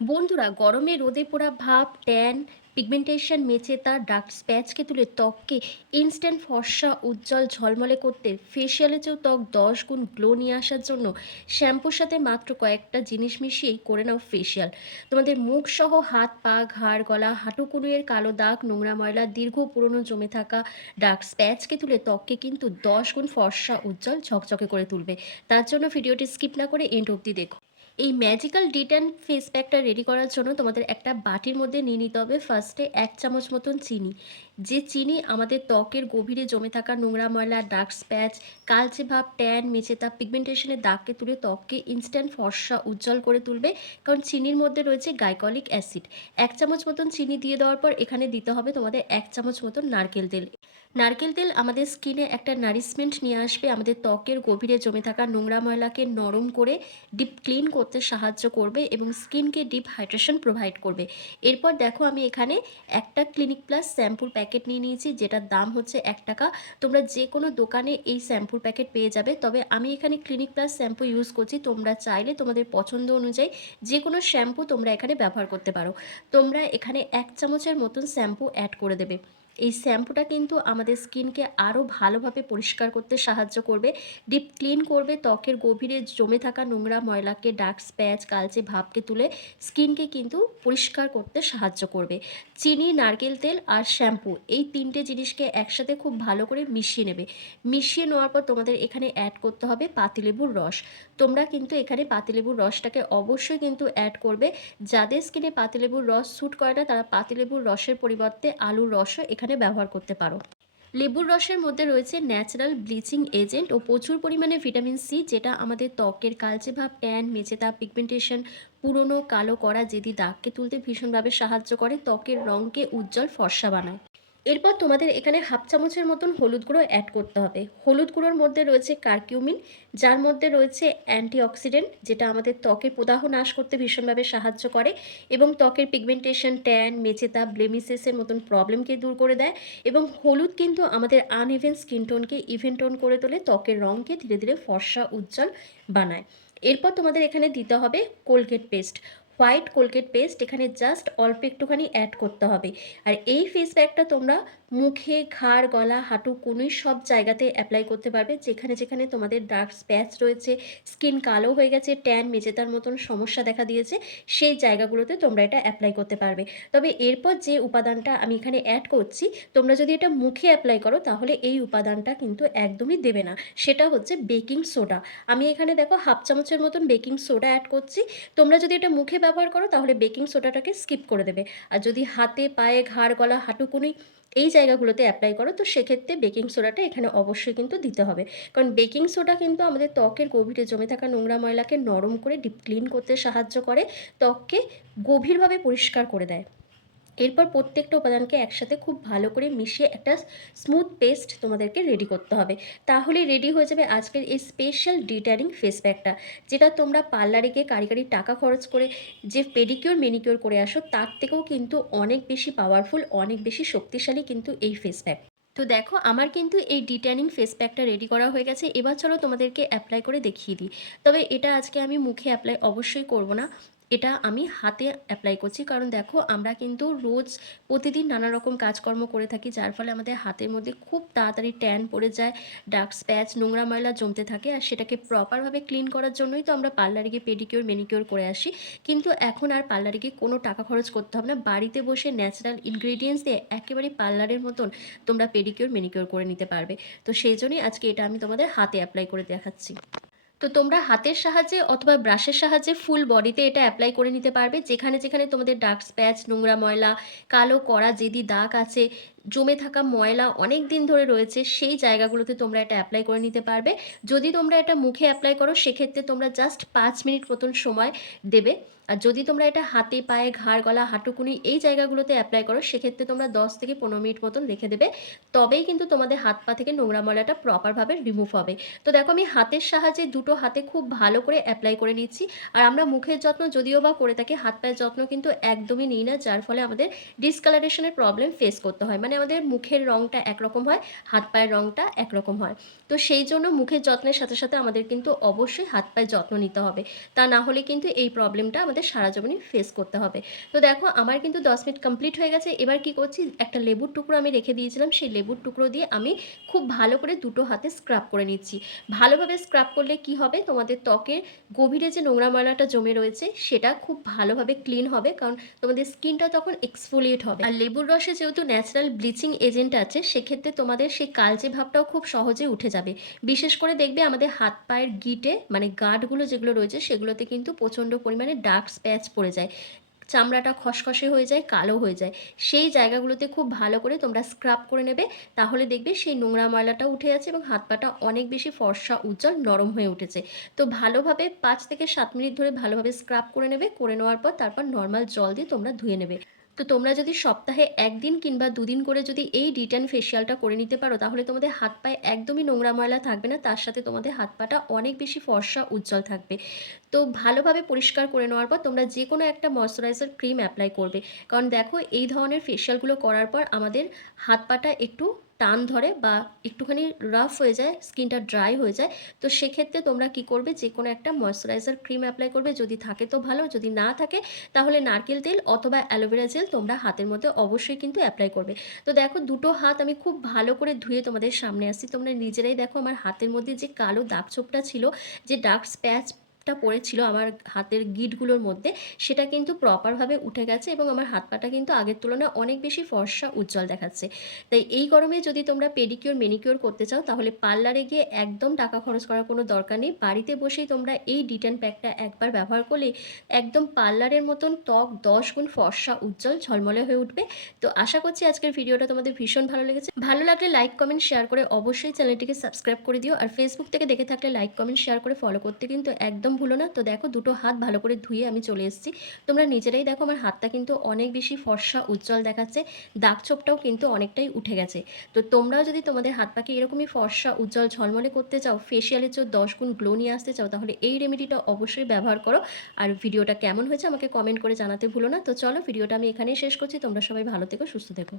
বন্ধুরা, গরমে রোদে পোড়া ভাব, ট্যান, পিগমেন্টেশন, মেচেতা, ডার্ক স্প্যাচকে তুলে ত্বককে ইনস্ট্যান্ট ফর্সা, উজ্জ্বল, ঝলমলে করতে ফেসিয়ালের চেয়েও ত্বক 10 গুণ গ্লো নিয়ে আসার জন্য শ্যাম্পুর সাথে মাত্র কয়েকটা জিনিস মিশিয়েই করে নাও ফেসিয়াল। তোমাদের মুখ সহ হাত, পা, ঘাড়, গলা, হাঁটু কনুইয়ের কালো দাগ, নোংরা ময়লা, দীর্ঘ পুরনো জমে থাকা ডার্ক স্প্যাচকে তুলে ত্বককে কিন্তু 10 গুণ ফর্সা, উজ্জ্বল, ঝকঝকে করে তুলবে। তার জন্য ভিডিওটি স্কিপ না করে এন্ড অবধি দেখো। এই ম্যাজিক্যাল ডিট্যান ফেস প্যাকটা রেডি করার জন্য তোমাদের একটা বাটির মধ্যে নিয়ে নিতে হবে ফার্স্টে 1 চামচ মতন চিনি। যে চিনি আমাদের ত্বকের গভীরে জমে থাকা নোংরা ময়লা, ডার্ক স্প্যাচ, কালচে ভাব, ট্যান, মেচেতা, পিগমেন্টেশনের দাগকে তুলে ত্বককে ইনস্ট্যান্ট ফর্সা, উজ্জ্বল করে তুলবে। কারণ চিনির মধ্যে রয়েছে গাইকলিক অ্যাসিড। 1 চামচ মতন চিনি দিয়ে দেওয়ার পর এখানে দিতে হবে তোমাদের 1 চামচ মতন নারকেল তেল। নারকেল তেল আমাদের স্কিনে একটা নারিশমেন্ট নিয়ে আসবে, আমাদের ত্বকের গভীরে জমে থাকা নোংরা ময়লাকে নরম করে ডিপ ক্লিন করতে সাহায্য করবে এবং স্কিনকে ডিপ হাইড্রেশন প্রোভাইড করবে। এরপর দেখো আমি এখানে একটা ক্লিনিক প্লাস শ্যাম্পুর প্যাকেট নিয়ে নিয়েছি, যেটার দাম হচ্ছে 1 টাকা। তোমরা যে কোনো দোকানে এই শ্যাম্পুর প্যাকেট পেয়ে যাবে, তবে আমি এখানে ক্লিনিক প্লাস শ্যাম্পু ইউজ করছি। তোমরা চাইলে তোমাদের পছন্দ অনুযায়ী যে কোনো শ্যাম্পু তোমরা এখানে ব্যবহার করতে পারো। তোমরা এখানে 1 চামচের মতন শ্যাম্পু অ্যাড করে দেবে। এই শ্যাম্পুটা কিন্তু আমাদের স্কিনকে আরও ভালোভাবে পরিষ্কার করতে সাহায্য করবে, ডিপ ক্লিন করবে, ত্বকের গভীরে জমে থাকা নোংরা ময়লাকে, ডার্ক স্প্যাচ, কালচে ভাবকে তুলে স্কিনকে কিন্তু পরিষ্কার করতে সাহায্য করবে। চিনি, নারকেল তেল আর শ্যাম্পু এই তিনটে জিনিসকে একসাথে খুব ভালো করে মিশিয়ে নেবে। মিশিয়ে নেওয়ার পর তোমাদের এখানে অ্যাড করতে হবে পাতিলেবুর রস। তোমরা কিন্তু এখানে পাতিলেবুর রসটাকে অবশ্যই কিন্তু অ্যাড করবে। যাদের স্কিনে পাতিলেবুর রস স্যুট করে না তারা পাতিলেবুর রসের পরিবর্তে আলুর রসও এখানে ব্যবহার করতে পারো। লেবুর রসের মধ্যে রয়েছে ন্যাচারাল ব্লিচিং এজেন্ট ও প্রচুর পরিমাণে ভিটামিন সি, যেটা আমাদের ত্বকের কালচে ভাব, ট্যান, মেচেতা, পিগমেন্টেশন, পুরনো কালো করা জেদি দাগকে তুলতে ভীষণভাবে সাহায্য করে, ত্বকের রঙকে উজ্জ্বল ফর্সা বানায়। এরপর তোমাদের এখানে 1/2 চামচের মতন হলুদ গুঁড়ো অ্যাড করতে হবে। হলুদ গুঁড়োর মধ্যে রয়েছে কারকিউমিন, যার মধ্যে রয়েছে অ্যান্টিঅক্সিডেন্ট, যেটা আমাদের ত্বকের প্রদাহ নাশ করতে ভীষণভাবে সাহায্য করে এবং ত্বকের পিগমেন্টেশন, ট্যান, মেচেতা, ব্লেমিসেসের মতন প্রবলেমকে দূর করে দেয়। এবং হলুদ কিন্তু আমাদের আনইভেন স্কিন টোনকে ইভেন টোন করে তোলে, ত্বকের রঙকে ধীরে ধীরে ফর্সা, উজ্জ্বল বানায়। এরপর তোমাদের এখানে দিতে হবে Colgate paste. White Colgate paste এখানে জাস্ট অল্প একটুখানি অ্যাড করতে হবে। আর এই ফেস প্যাকটা তোমরা মুখে, ঘাড়, গলা, হাঁটু, কনুই সব জায়গাতে অ্যাপ্লাই করতে পারবে। যেখানে যেখানে তোমাদের ডার্ক স্প্যাচ রয়েছে, স্কিন কালো হয়ে গেছে, ট্যান, মেচেতার মতন সমস্যা দেখা দিয়েছে, সেই জায়গাগুলোতে তোমরা এটা অ্যাপ্লাই করতে পারবে। তবে এরপর যে উপাদানটা আমি এখানে অ্যাড করছি, তোমরা যদি এটা মুখে অ্যাপ্লাই করো তাহলে এই উপাদানটা কিন্তু একদমই দেবে না। সেটা হচ্ছে বেকিং সোডা। আমি এখানে দেখো 1/2 চামচের মতন বেকিং সোডা অ্যাড করছি। তোমরা যদি এটা মুখে ব্যবহার করো তাহলে বেকিং সোডাটাকে স্কিপ করে দেবে। আর যদি হাতে, পায়ে, ঘাড়, গলা, হাঁটুকুনি এই জায়গাগুলোতে অ্যাপ্লাই করো তো সেক্ষেত্রে বেকিং সোডাটা এখানে অবশ্যই কিন্তু দিতে হবে। কারণ বেকিং সোডা কিন্তু আমাদের ত্বকের গভীরে জমে থাকা নোংরা ময়লাকে নরম করে ডিপ ক্লিন করতে সাহায্য করে, ত্বককে গভীরভাবে পরিষ্কার করে দেয়। এরপর প্রত্যেকটা উপাদানকে একসাথে খুব ভালো করে মিশিয়ে একটা স্মুথ পেস্ট তোমাদেরকে রেডি করতে হবে। তাহলে রেডি হয়ে যাবে আজকের এই স্পেশাল ডিট্যানিং ফেস প্যাকটা, যেটা তোমরা পার্লারে গিয়ে কারি টাকা খরচ করে যে পেডিকিওর মেনিকিওর করে আসো তার থেকেও কিন্তু অনেক বেশি পাওয়ারফুল, অনেক বেশি শক্তিশালী কিন্তু এই ফেস প্যাক। তো দেখো আমার কিন্তু এই ডিট্যানিং ফেস প্যাকটা রেডি করা হয়ে গেছে। এবার চলো তোমাদেরকে অ্যাপ্লাই করে দেখিয়ে দিই। তবে এটা আজকে আমি মুখে অ্যাপ্লাই অবশ্যই করব না, এটা আমি হাতে অ্যাপ্লাই করছি। কারণ দেখো আমরা কিন্তু রোজ প্রতিদিন নানা রকম কাজকর্ম করে থাকি, যার ফলে আমাদের হাতের মধ্যে খুব তাড়াতাড়ি ট্যান পড়ে যায়, ডার্ক স্প্যাচ, নোংরা ময়লা জমতে থাকে। আর সেটাকে প্রপারভাবে ক্লিন করার জন্যই তো আমরা পার্লারে গিয়ে পেডিকিওর মেনিকিওর করে আসি। কিন্তু এখন আর পার্লারে গিয়ে কোনো টাকা খরচ করতে হবে না, বাড়িতে বসে ন্যাচারাল ইনগ্রিডিয়েন্টস দিয়ে একেবারে পার্লারের মতন তোমরা পেডিকিওর মেনিকিওর করে নিতে পারবে। তো সেই জন্যই আজকে এটা আমি তোমাদের হাতে অ্যাপ্লাই করে দেখাচ্ছি। তো তোমরা হাতের সাহায্যে অথবা ব্রাশের সাহায্যে ফুল বডিতে এটা অ্যাপ্লাই করে নিতে পারবে। যেখানে যেখানে তোমাদের ডার্ক স্প্যাচ, নোংরা ময়লা, কালো কড়া জেদি দাগ আছে, জমে থাকা ময়লা অনেক দিন ধরে রয়েছে, সেই জায়গাগুলোতে তোমরা এটা অ্যাপ্লাই করে নিতে পারবে। যদি তোমরা এটা মুখে অ্যাপ্লাই করো সেক্ষেত্রে তোমরা জাস্ট 5 মিনিট মতন সময় দেবে। আর যদি তোমরা এটা হাতে, পায়ে, ঘাড়, গলা, হাঁটুকুনি এই জায়গাগুলোতে অ্যাপ্লাই করো সেক্ষেত্রে তোমরা 10 থেকে 15 মিনিট মতন রেখে দেবে। তবেই কিন্তু তোমাদের হাত পা থেকে নোংরা ময়লাটা প্রপারভাবে রিমুভ হবে। তো দেখো আমি হাতের সাহায্যে দুটো হাতে খুব ভালো করে অ্যাপ্লাই করে নিচ্ছি। আর আমরা মুখের যত্ন যদিও বা করে থাকি, হাত পায়ের যত্ন কিন্তু একদমই নিই না, যার ফলে আমাদের ডিসকালারেশনের প্রবলেম ফেস করতে হয়। মানে আমাদের মুখের রঙটা একরকম হয়, হাত পায়ের রঙটা একরকম হয়। তো সেই জন্য মুখের যত্নের সাথে সাথে আমাদের কিন্তু অবশ্যই হাত পায়ের যত্ন নিতে হবে। তা না হলে কিন্তু এই প্রবলেমটা আমাদের সারা জীবনই ফেস করতে হবে। তো দেখো আমার কিন্তু 10 মিনিট কমপ্লিট হয়ে গেছে। এবার কি করছি, একটা লেবুর টুকরো আমি রেখে দিয়েছিলাম, সেই লেবুর টুকরো দিয়ে আমি খুব ভালো করে দুটো হাতে স্ক্রাব করে নিচ্ছি। ভালোভাবে স্ক্রাব করলে কি হবে, তোমাদের ত্বকের গভীরে যে নোংরা ময়লাটা জমে রয়েছে সেটা খুব ভালোভাবে ক্লিন হবে, কারণ তোমাদের স্কিনটা তখন এক্সফোলিয়েট হবে। আর লেবুর রসে যেহেতু ন্যাচারাল ব্লিচিং এজেন্ট আছে, সেক্ষেত্রে তোমাদের সেই কালচে ভাবটাও খুব সহজে উঠে যাবে। বিশেষ করে দেখবে আমাদের হাত পায়ের গিটে মানে গাঁটগুলো যেগুলো রয়েছে সেগুলোতে কিন্তু প্রচণ্ড পরিমাণে ডার্ক স্প্যাচ পড়ে যায়, চামড়াটা খসখসে হয়ে যায়, কালো হয়ে যায়। সেই জায়গাগুলোতে খুব ভালো করে তোমরা স্ক্রাব করে নেবে, তাহলে দেখবে সেই নোংরা ময়লাটা উঠে যাচ্ছে এবং হাত পাটা অনেক বেশি ফর্সা, উজ্জ্বল, নরম হয়ে উঠেছে। তো ভালোভাবে 5 থেকে 7 মিনিট ধরে ভালোভাবে স্ক্রাব করে নেবে, করে নেওয়ার পর তারপর নর্মাল জল দিয়ে তোমরা ধুয়ে নেবে। তো তোমরা যদি সপ্তাহে 1 দিন কিংবা 2 দিন করে যদি এই ডিট্যান ফেসিয়ালটা করে নিতে পারো, তাহলে তোমাদের হাত পায়ে একদমই নোংরা ময়লা থাকবে না, তার সাথে তোমাদের হাত পাটা অনেক বেশি ফর্সা, উজ্জ্বল থাকবে। তো ভালোভাবে পরিষ্কার করে নেওয়ার পর তোমরা যে কোনো একটা ময়শ্চারাইজার ক্রিম অ্যাপ্লাই করবে, কারণ দেখো এই ধরনের ফেসিয়ালগুলো করার পর আমাদের হাত পাটা একটু টান ধরে বা একটুখানি রাফ হয়ে যায়, স্কিনটা ড্রাই হয়ে যায়। তো সেক্ষেত্রে তোমরা কি করবে, যে কোনো একটা ময়শ্চারাইজার ক্রিম অ্যাপ্লাই করবে, যদি থাকে তো ভালো, যদি না থাকে তাহলে নারকেল তেল অথবা অ্যালোভেরা জেল তোমরা হাতের মধ্যে অবশ্যই কিন্তু অ্যাপ্লাই করবে। তো দেখো দুটো হাত আমি খুব ভালো করে ধুয়ে তোমাদের সামনে আসছি, তোমরা নিজেরাই দেখো আমার হাতের মধ্যে যে কালো দাগ ছোপটা ছিল, যে ডার্ক স্প্যাচটা পড়েছিল আমার হাতের গিঁটগুলোর মধ্যে, সেটা কিন্তু প্রপারভাবে উঠে গেছে এবং আমার হাত পাটা কিন্তু আগের তুলনায় অনেক বেশি ফর্সা, উজ্জ্বল দেখাচ্ছে। তাই এই গরমে যদি তোমরা পেডিকিউর মেনিকিউর করতে চাও, তাহলে পার্লারে গিয়ে একদম টাকা খরচ করার কোনো দরকার নেই। বাড়িতে বসেই তোমরা এই ডিটেন প্যাকটা একবার ব্যবহার করলে একদম পার্লারের মতন ত্বক 10 গুণ ফর্সা, উজ্জ্বল, ঝলমলে হয়ে উঠবে। তো আশা করছি আজকের ভিডিওটা তোমাদের ভীষণ ভালো লেগেছে। ভালো লাগলে লাইক, কমেন্ট, শেয়ার করে অবশ্যই চ্যানেলটিকে সাবস্ক্রাইব করে দিও। আর ফেসবুক থেকে দেখে থাকলে লাইক, কমেন্ট, শেয়ার করে ফলো করতে কিন্তু একদম ভুলো না। তো দেখো দুটো হাত ভালো করে ধুয়ে আমি চলে এসেছি। তোমরা নিজেরাই দেখো আমার হাতটা কিন্তু অনেক বেশি ফর্সা, উজ্জ্বল দেখাচ্ছে, দাগ ছোপটাও কিন্তু অনেকটাই উঠে গেছে। তো তোমরাও যদি তোমাদের হাত পাকে এরকমই ফর্সা, উজ্জ্বল, ঝলমলে করতে চাও, ফেসিয়ালের চেয়েও 10 গুণ গ্লো নিয়ে আসতে চাও, তাহলে এই রেমেডিটা অবশ্যই ব্যবহার করো। আর ভিডিওটা কেমন হয়েছে আমাকে কমেন্ট করে জানাতে ভুলো না। তো চলো ভিডিওটা আমি এখানেই শেষ করছি। তোমরা সবাই ভালো থেকো, সুস্থ থেকো।